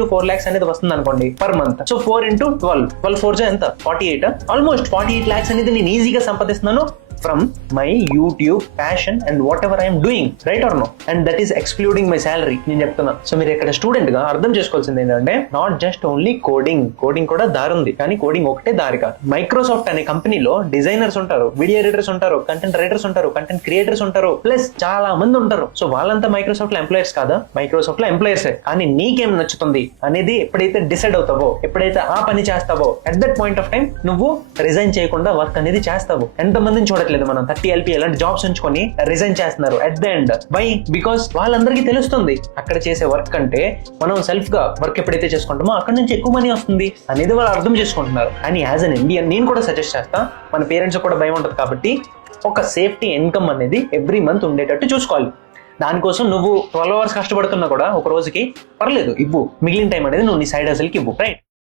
to 4 lakhs అనేది వస్తుంది అనుకోండి పర్ మంత్. సో 4 into 12 12 4 ఎంత 48, ఆల్మోస్ట్ 48 lakhs అనేది నేను ఈజీగా సంపాదిస్తున్నాను from my YouTube passion and whatever I am doing, right or no? And that is excluding my salary. నేను చెప్తున్నా. సో మీరు ఇక్కడ స్టూడెంట్ గా అర్థం చేసుకోవాల్సింది ఏంటంటే నాట్ జస్ట్ ఓన్లీ కోడింగ్ కూడా దారి ఉంది, కానీ కోడింగ్ ఒకటే దారి కాదు. మైక్రోసాఫ్ట్ అనే కంపెనీలో డిజైనర్స్ ఉంటారు, వీడియో ఎడిటర్స్ ఉంటారు, కంటెంట్ రైటర్స్ ఉంటారు, కంటెంట్ క్రియేటర్స్ ఉంటారు, ప్లస్ చాలా మంది ఉంటారు. సో వాళ్ళంతా మైక్రోసాఫ్ట్ లో ఎంప్లాయర్స్ కాదా? మైక్రోసాఫ్ట్ లో ఎంప్లాయర్సే. కానీ నీకేం నచ్చుతుంది అనేది ఎప్పుడైతే డిసైడ్ అవుతావో, ఎప్పుడైతే ఆ పని చేస్తావో, at that point of time నువ్వు రిజైన్ చేయకుండా వర్క్ అనేది చేస్తావు. ఎంతమందిని చూడట్లేదు మనం 30 LP ఎలాంటి జాబ్స్ ఉంచుకొని రిజైన్ చేస్తున్నారు at the end. Why? Because వాళ్ళందరికీ తెలుస్తుంది అక్కడ చేసే వర్క్ అంటే మనం సెల్ఫ్ గా వర్క్ ఎప్పుడైతే చేసుకుంటామో అక్కడ నుంచి ఎక్కువ మనీ వస్తుంది అనేది వాళ్ళు అర్థం చేసుకుంటున్నారు. అని యాజ్ అన్ ఇండియన్ నేను కూడా సజెస్ట్ చేస్తా, మన పేరెంట్స్ కూడా భయం ఉంటుంది కాబట్టి ఒక సేఫ్టీ ఇన్కమ్ అనేది ఎవ్రీ మంత్ ఉండేటట్టు చూసుకోవాలి. దానికోసం నువ్వు 12 hours కష్టపడుతున్నా కూడా ఒక రోజుకి పర్లేదు ఇవ్వు, మిగిలిన టైం అనేది నువ్వు నీ సైడ్ హసల్కి ఇవ్వు, రైట్?